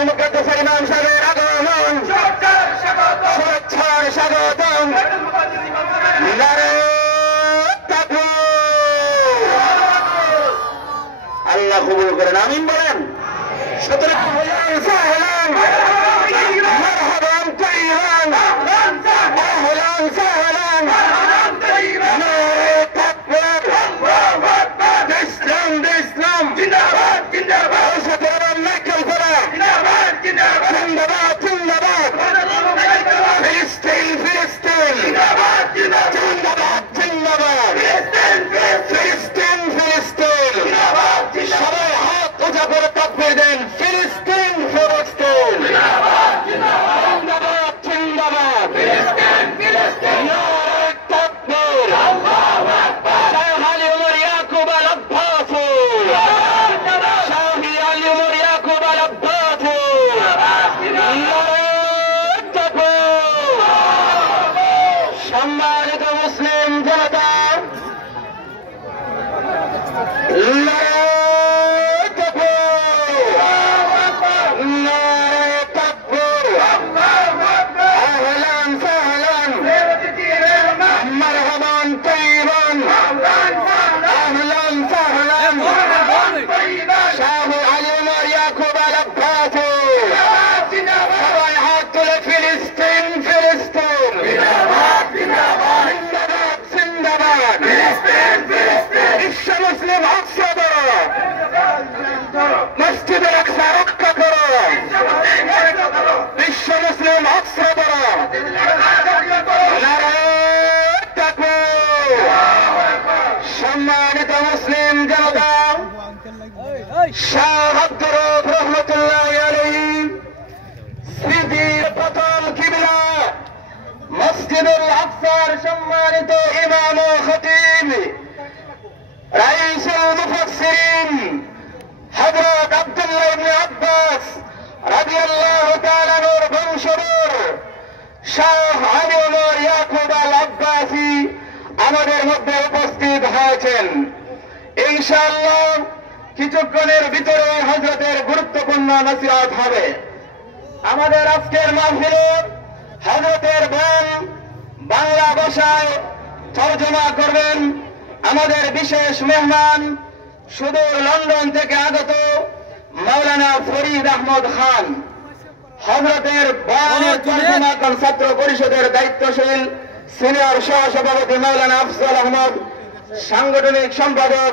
আব্দুল মুকদ্দাসের ইমাম সাহেবের আগমন, শুভেচ্ছার স্বাগতম। নারে তাকবীর। আল্লাহ কবুল করেন, আমিন বলেন। সুতরাং সাহলান মারহাবান তাইবান, আহলান সাহলান, নারে তাকবীর। ইসলাম ইসলাম জিন্দাবাদ জিন্দাবাদ, সাধারণ নাইকেল করা জিন্দাবাদ জিন্দাবাদ, জিন্দাবাদ জিন্দাবাদ, ফিলিস্তিন ফিলিস্তিন জিন্দাবাদ জিন্দাবাদ, জিন্দাবাদ জিন্দাবাদ, ফিলিস্তিন ফিলিস্তিন জিন্দাবাদ জিন্দাবাদ। সবাই হাত উঁচা করে তাকবীর দেন। ফিলিস্তিন ফিলিস্তিন জিন্দাবাদ জিন্দাবাদ, জিন্দাবাদ জিন্দাবাদ, ফিলিস্তিন ফিলিস্তিন, নারে তাকবীর। আল্লাহু আকবার। শাহ আলী ওমর ইয়াকুব আল আব্বাসি, শাহ আলী ওমর ইয়াকুব আল আব্বাসি, নারে তাকবীর। সম্মানিত মুসলিম জনতা, নারে তাকবীর, নারে তাকবীর। আহলান সাহলান মারহাবান তাইবান, আহলান সাহলান, শাহ আলী ওমর ইয়াকুব আল আব্বাসি। সবাই হাত তুলে ফিলিস্তিন ফিলিস্তিন জিন্দাবাদ জিন্দাবাদ, বিশ্ব মুসলিম আকসা করো, মসজিদে আকসা রক্ষা করো, বিশ্ব মুসলিম আকসা করো। নারে তাকবীর। সম্মানিত মুসলিম জনতা, শাহ আব্দুর রউফ রহমতুল্লাহ আলাইহি স্মৃতির প্রথম কিবলা মসজিদুল আকসার সম্মানিত ইমাম ও খতিব রাইসুল মুফাসসিরিন হযরত আব্দুল্লাহ ইবনে আব্বাস রাদিয়াল্লাহু তাআলা আনহুর বংশধর শাহ আলী ওমর ইয়াকুব আল আব্বাসি আমাদের মধ্যে উপস্থিত হয়েছেন। ইনশাআল্লাহ কিছুক্ষণের ভিতরে হযরতের গুরুত্বপূর্ণ নসিহত হবে। আমাদের আজকের মাহফিলে হযরতের বয়ান বাংলা ভাষায় তরজমা করবেন আমাদের বিশেষ মেহমান সুদূর লন্ডন থেকে আগত মাওলানা ফরিদ আহমদ খান। হযরতের বয়ানের তরজমা করেন ছাত্র পরিষদের দায়িত্বশীল সিনিয়র সহসভাপতি মাওলানা আফজল আহমদ, সাংগঠনিক সম্পাদক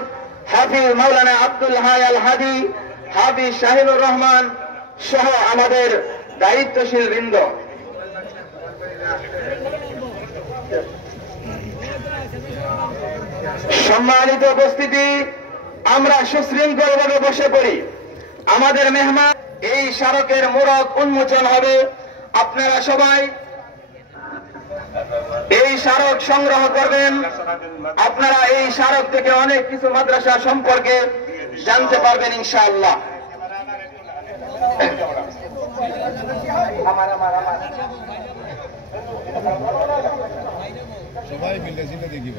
হাফিজ মাওলানা আব্দুল হাই আল হাদি, হাফিজ শাহিনুর রহমান সহ আমাদের দায়িত্বশীল বৃন্দ। সম্মানিত উপস্থিতি, আমরা সুশৃঙ্খলভাবে বসে পড়ি। আমাদের মেহমান এই স্মারকের মোড়ক উন্মোচন হবে। আপনারা সবাই এই স্মারক সংগ্রহ করবেন। আপনারা এই স্মারক থেকে অনেক কিছু মাদ্রাসা সম্পর্কে জানতে পারবেন ইনশাআল্লাহ। সবাই মিলে জিলে দেখি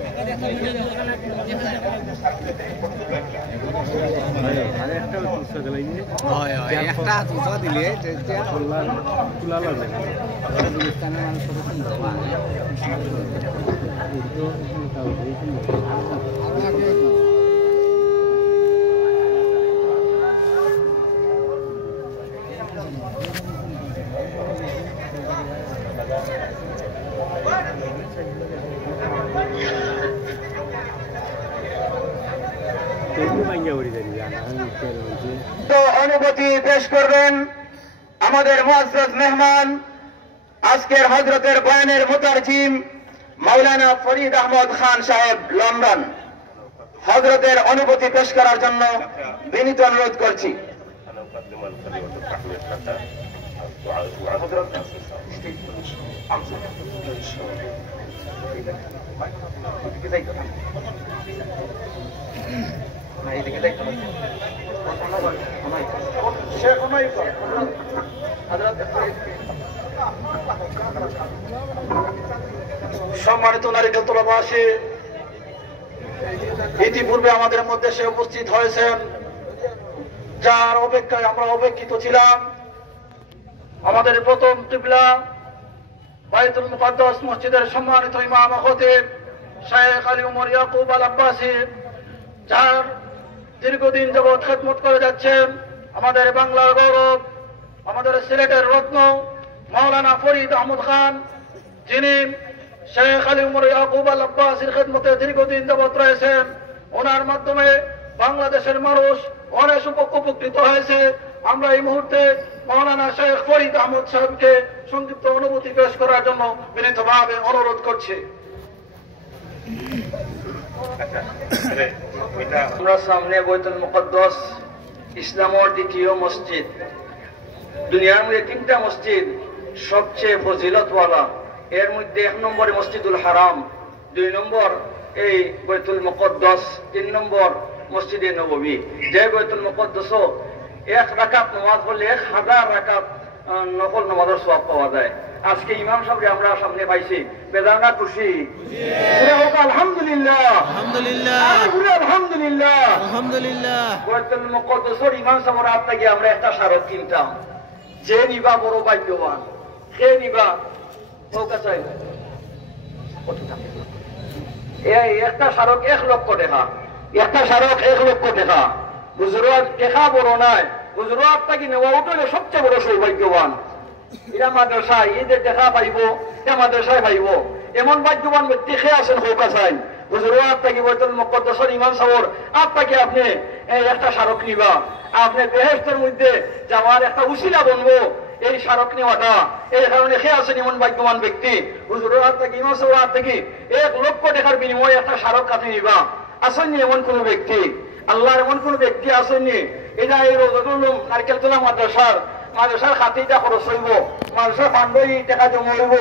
একটা দিলে তুলা লাগবে গুলিস্তানের অনুভূতি পেশ করবেন আমাদের মুআজ্জাজ মেহমান আজকের হযরতের বয়ানের মুতারজিম মাওলানা ফরিদ আহমদ খান সাহেব লন্ডন। হযরতের অনুভূতি পেশ করার জন্য বিনীত অনুরোধ করছি। সম্মানিত নারীদের তোলাবাসী, ইতিপূর্বে আমাদের মধ্যে সে উপস্থিত হয়েছেন, যার অপেক্ষায় আমরা অপেক্ষিত ছিলাম। আমাদের প্রথম কিবলা বাইতুল মুকাদ্দাস মসজিদের সম্মানিত ইমাম ও খতিব শেখ আলী উমর ইয়াকুব আল আব্বাসী, যার দীর্ঘদিন যাবৎ খেদমত করে যাচ্ছেন আমাদের বাংলার গৌরব, আমাদের সিলেটের রত্ন মাওলানা ফরিদ আহমদ খান, যিনি শেখ আলী উমর ইয়াকুব আল আব্বাসীর খেদমতে দীর্ঘদিন যাবৎ রয়েছেন। ওনার মাধ্যমে বাংলাদেশের মানুষ অনেক উপকৃত হয়েছে। আমরা এই মুহূর্তে মাওলানা শেখ ফরিদ আহমদ সাহেবকে সংক্ষিপ্ত অনুভূতি পেশ করার জন্য বিনীতভাবে অনুরোধ করছি। আমরা সামনে বাইতুল মুকাদ্দাস ইসলামের দ্বিতীয় মসজিদ। দুনিয়ার মধ্যে তিনটা মসজিদ সবচেয়ে ফজিলতওয়ালা, এর মধ্যে 1 নম্বরে মসজিদুল হারাম, 2 নম্বর এই বাইতুল মুকাদ্দাস, 3 নম্বর মসজিদে নববী। যে বাইতুল মুকাদ্দাস 1 রাকাত নামাজ পড়লে 1000 রাকাত নফল নামাজের সওয়াব পাওয়া যায়। আজকে ইমাম সাহেব আমরা সামনে পাইছি, বেদানা খুশি? আলহামদুলিল্লাহ, আলহামদুলিল্লাহ, আলহামদুলিল্লাহ, আলহামদুলিল্লাহ। বাইতুল মুকাদ্দাসের ইমাম সাহেবের হাত থেকে আমরা একটা স্মারক কিনতাম। যে নিবা বড় ভাগ্যবান, কে নিবা চাই এই একটা স্মারক 1 লক্ষ টাকা, একটা স্মারক 1 লক্ষ টাকা। গুজরাট টাকা বড় নাই, গুজরাট থেকে নেওয়া উঠলে সবচেয়ে বড় সৌভাগ্যবান। এরা মাদ্রাসা ঈদের দেখা পাইব, এটা মাদ্রাসায় পাইব। এমন ভাগ্যবান ব্যক্তি খেয়ে আছেন হোক আছেন। গুজরাট থেকে বাইতুল মুকাদ্দাসের ইমাম সাহেবের আপনাকে আপনি একটা স্মারক নিবা, আপনি বেহেশতের মধ্যে যাওয়ার একটা উসিলা বনবো এই স্মারক নেওয়াটা। এই কারণে খেয়ে আছেন এমন ভাগ্যবান ব্যক্তি। গুজরাট থেকে ইমাম সাহেবের হাত থেকে 1 লক্ষ টাকার বিনিময়ে একটা স্মারক আপনি নিবা। আসেননি এমন কোন ব্যক্তি? আল্লাহর এমন কোন ব্যক্তি আসেননি? এটা এই রোজাতুল নারকেলতলা মাদ্রাসার খাতিটা খরচ হইব, মাদ্রাসার ফান্ডই টাকা জমা হইব।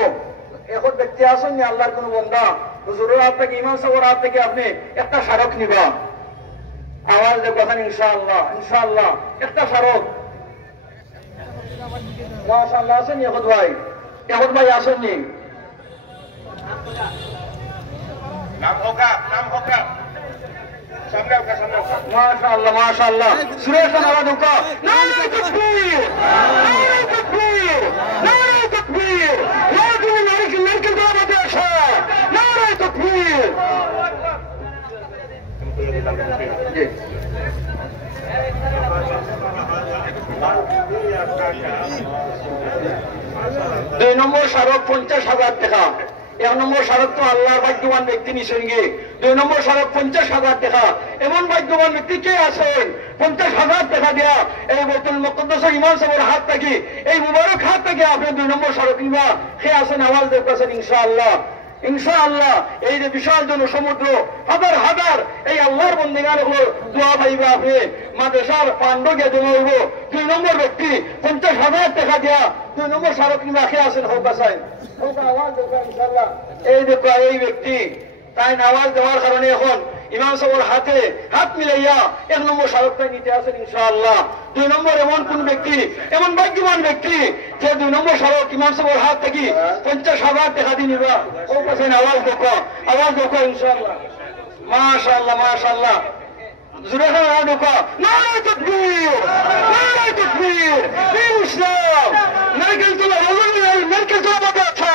এখন ব্যক্তি আসেননি আল্লাহর কোন বন্দা? হুজুরের হাত থেকে ইমাম সাহেবের হাত থেকে আপনি একটা স্মারক নিবা। আওয়াজ দেখবেন ইনশাআল্লাহ, ইনশাআল্লাহ একটা স্মারক। মাশাআল্লাহ আসেননি এখন ভাই? এখন ভাই আসেননি? নাম হোকা, নাম হোকা। মাশাআল্লাহ, মাশাআল্লাহ। সুরেশ আওয়াজ হোকা। নারে তাকবীর, নারে তাকবীর, নারে তাকবীর। ওয়াজুল নারকেল মাদ্রাসা, নারে তাকবীর। জি। 2 নম্বর স্মারক 50,000 টাকা। 1 নম্বর স্মারক তো আল্লাহর ভাগ্যবান ব্যক্তি নিছেন গে। 2 নম্বর স্মারক 50,000 টাকা। এমন ভাগ্যবান ব্যক্তি কে আছেন 50,000 টাকা দিয়া এই বাইতুল মুকাদ্দাসের ইমাম সাহেবের হাত থেকে, এই মুবারক হাত থেকে আপনি 2 নম্বর স্মারক নিবা। কে আছেন? আওয়াজ দেখতেছেন ইনশাআল্লাহ, ইনশাআল্লাহ। এই যে বিশাল জনসমুদ্র, হাজার হাজার এই আল্লাহর বন্দেগান হলো দোয়া পাইবে আপনি। মাদ্রাসার পান্ড গিয়ে জমা হইব। 2 নম্বর ব্যক্তি 50,000 টাকা দিয়া 2 নম্বর স্মারক নিবা। কে আছেন? হোক আছেন? আওয়াজ দেখবেন ইনশাআল্লাহ। এই দেখো এই ব্যক্তি, তাই আওয়াজ দেওয়ার কারণে এখন ইমাম সাহেবের হাতে হাত মিলাইয়া 1 নম্বর স্মারকটা নিতে আসেন ইনশাআল্লাহ। 2 নম্বর এমন কোন ব্যক্তি, এমন ভাগ্যবান ব্যক্তি যে 2 নম্বর স্মারক ইমাম সাহেবের হাত থেকে 50,000 টাকা দিয়ে নিবা। ও পাশেন আওয়াজ দেখো, আওয়াজ দেখো ইনশাআল্লাহ। মাশাআল্লাহ, মাশাআল্লাহ। জোরে আওয়াজ দেখো। নারে তাকবীর, নারে তাকবীর। এই ইসলাম নারকেলতলা নারকেলতলা মাদ্রাসা,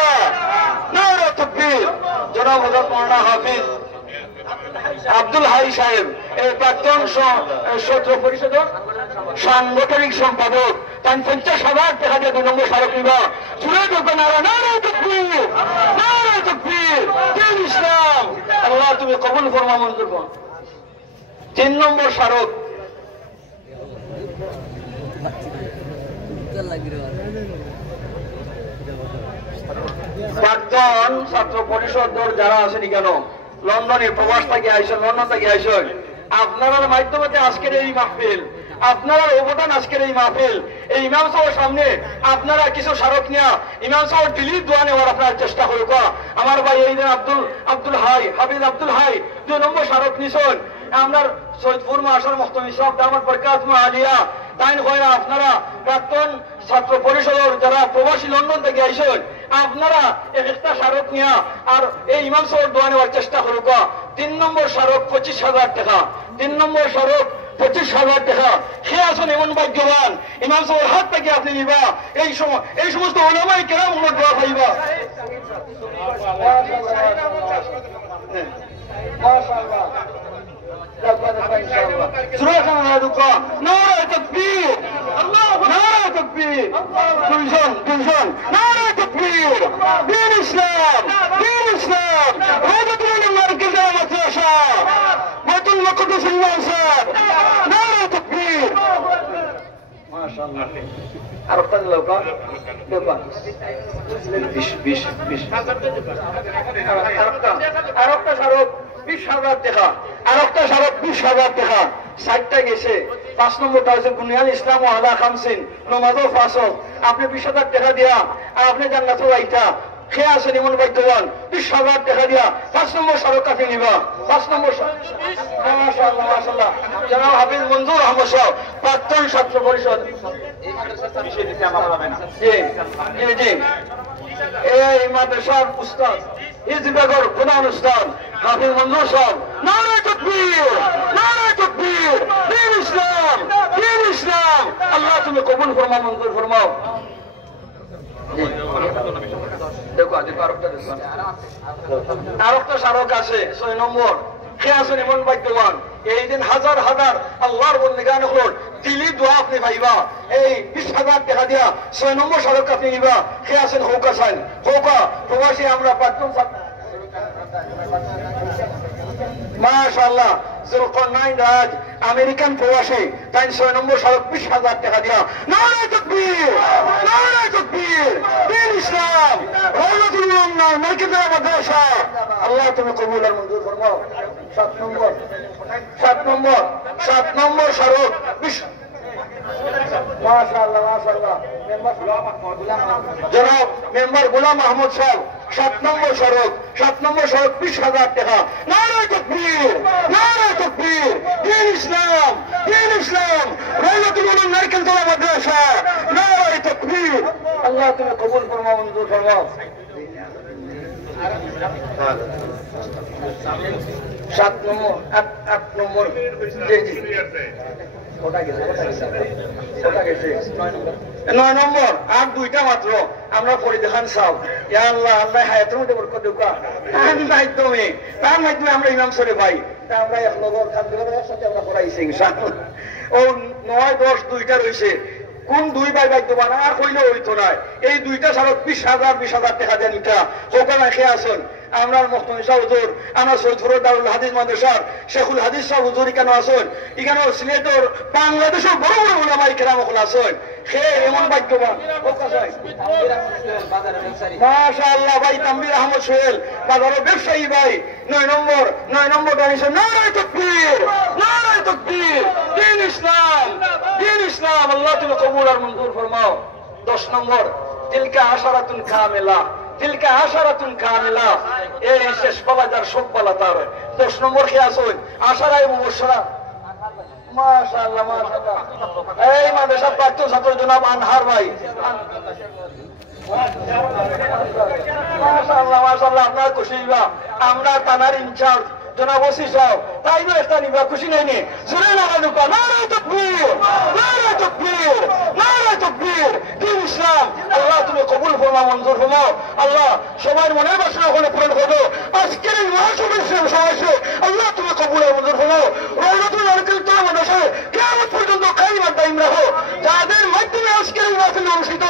নারে তাকবীর। জনাব হযরত মাওলানা হাফিজ আব্দুল হাই সাহেব, এই প্রাক্তন ছাত্র পরিষদের সাংগঠনিক সম্পাদক, তাই 50,000 টাকা দিয়ে 2 নম্বর স্মারক নিবা। জোরে দেখো নারা, নারে তাকবীর, নারে তাকবীর। দিন ইসলাম আল্লাহ তুমি কবুল ফরমা, মঞ্জুর করো। 3 নম্বর স্মারক প্রাক্তন ছাত্র পরিষদের যারা আছেন কেন, লন্ডনে প্রবাস থেকে আইসেন, লন্ডন থেকে আইসেন, আপনার মাধ্যমে আজকের এই মাহফিল, আপনার অবদান আজকের এই মাহফিল। এই ইমাম সাহেবের সামনে আপনারা কিছু স্মারক নিয়া ইমাম সাহেব দিলির দোয়া নেওয়ার আপনার চেষ্টা করুক। আমার ভাই এই দিন আব্দুল হাই, হাফিজ আব্দুল হাই 2 নম্বর স্মারক নিছেন। আপনার সৈয়দপুর মাসার মুহতামিম সাহেব দামাত বরকাতুহু আলিয়া, তাই হয় আপনারা প্রাক্তন ছাত্র পরিষদের যারা প্রবাসী লন্ডন থেকে আইসেন, আপনারা একটা স্মারক নিয়া আর এই ইমাম সাহেব দোয়া নেওয়ার চেষ্টা করুক। 3 নম্বর স্মারক 25,000 টাকা। 3 নম্বর স্মারক 25,000 টাকা সে আসুন এমন ভাগ্যবান ইমাম সাহেবের হাত থেকে আপনি নিবা এই সমস্ত ওলামাই কেরাম ওনার দোয়া পাইবা মাশাআল্লাহ নারায়ে তাকবীর নারায়ে তাকবীর দুইজন নারায়ে তাকবীর দ্বীন ইসলাম রাজাতুল মার্কাজ মাদ্রাসা বাইতুল মুকদ্দাস আল-আনসার নারায়ে তাকবীর মাশাআল্লাহ আর একটা লোকা দেবা 20 আর একটা সরব 20,000 টাকা আর একটা সরব 20,000 টাকা 60টা গেছে 5 নম্বরটা হচ্ছে বুনিয়াল ইসলাম ও আলা খামসিন নামাজও ফাসল আপনি 20,000 টাকা দিয়া আর আপনি জান্নাতে যাইতা খেয়ে আসেন এমন ভাগ্যবান 20,000 টাকা দিয়া 5 নম্বর সড়ক কাছে নিবা 5 নম্বর মাশাআল্লাহ মাশাআল্লাহ জনাব হাফিজ মঞ্জুর আহমদ সাহেব প্রাক্তন ছাত্র পরিষদ জি এই মাদ্রাসার উস্তাদ ইজবাগর প্রধান উস্তাদ হাফিজ মঞ্জুর সাহেব নারায়ে তাকবীর দ্বীন ইসলাম আল্লাহ তুমি কবুল ফরমাও মঞ্জুর ফরমাও দেখো আরেকটা স্মারক আছে 6 নম্বর খেয়ে আসুন এমন ভাগ্যবান এই দিন হাজার আল্লাহর বন্দেগান হল দিলি দোয়া আপনি পাইবা এই 20,000 টাকা দিয়া 6 নম্বর সড়ক আপনি নিবা খেয়ে আসেন হৌকা প্রবাসী আমরা প্রাক্তন মাশাআল্লাহ জুলকারনাইন রাজ আমেরিকান প্রবাসী তাই 6 নম্বর সড়ক 20,000 টাকা দিয়া নারায়ে তাকবীর দ্বীন ইসলাম রাজাতুল মার্কাজ মাদ্রাসা আল্লাহ তুমি কবুল আর মঞ্জুর ফরমাও 7 নম্বর সড়ক মাশাআল্লাহ জনাব মেম্বার গোলাম আহমদ সাহেব 7 নম্বর সড়ক 20,000 টাকা নারায়ে তাকবীর দ্বীন ইসলাম রাজাতুল মার্কাজ মাদ্রাসা নারায়ে তাকবীর আল্লাহ তুমি কবুল ফরমাও মঞ্জুর ফরমাও 7 নম্বর 8 নম্বর জি ওটা গেছে 9 নম্বর আর 2টা মাত্র আমরা পরিধান চাও ইয়া আল্লাহ হায়াতের মধ্যে বরকত দেউকা তার মাধ্যমে আমরা ইমাম সাহেব ভাই তা আমরা এক লগর একসাথে আমরা পড়াইছি ইনশাআল্লাহ ও 9 10 2টা রয়েছে কোন 2 ভাই ভাগ্যবান আর কইলে হইতো না এই 2টা সড়ক 20,000 টাকা দেন এটা ওখানে খেয়ে আসুন আমরা মুফতি সাহেব হুজুর আমরা সৈয়দপুর দারুল হাদিস মাদ্রাসার শেখুল হাদিস সাহেব হুজুর এখানে আসুন এখানে সিলেটের বাংলাদেশের বড় উলামায়ে কেরাম ওখানে আসুন সে এমন ভাগ্যবান মাশাআল্লাহ ভাই তানভীর আহমদ সোহেল বাজারের ব্যবসায়ী ভাই 9 নম্বর দাঁড়িয়েছে নারায়ে তাকবীর দ্বীন ইসলাম আল্লাহ তুমি কবুল আর মঞ্জুর ফরমাও 10 নম্বর তিলকা আশারাতুন কামিলা এই শেষ পালা যার সব পালা তার 10 নম্বর কি আসুন আশারায়ে মুবাশশারা মাশাআল্লাহ এই মাদ্রাসা প্রাক্তন ছাত্র জনাব আনহার ভাই মাশাআল্লাহ আপনার খুশি আমরা থানার ইনচার্জ জনাব ওসি সাহেব তাই না একটা নিবা খুশি নাই নি শুনে না দুকা নারায়ে তাকবীর দ্বীন ইসলাম আল্লাহ তুমি কবুল ফরমাও মঞ্জুর ফরমাও আল্লাহ সবার মনের বাসনা ওখানে পূরণ করো আজকের এই মহাসভায় সমাবেশে আল্লাহ তুমি কবুল আর মঞ্জুর ফরমাও রাজাতুল মার্কাজ মাদ্রাসা কিয়ামত পর্যন্ত কায়েম আর দাইম রাখো যাদের মাধ্যমে আজকের এই মাহফিল অনুষ্ঠিত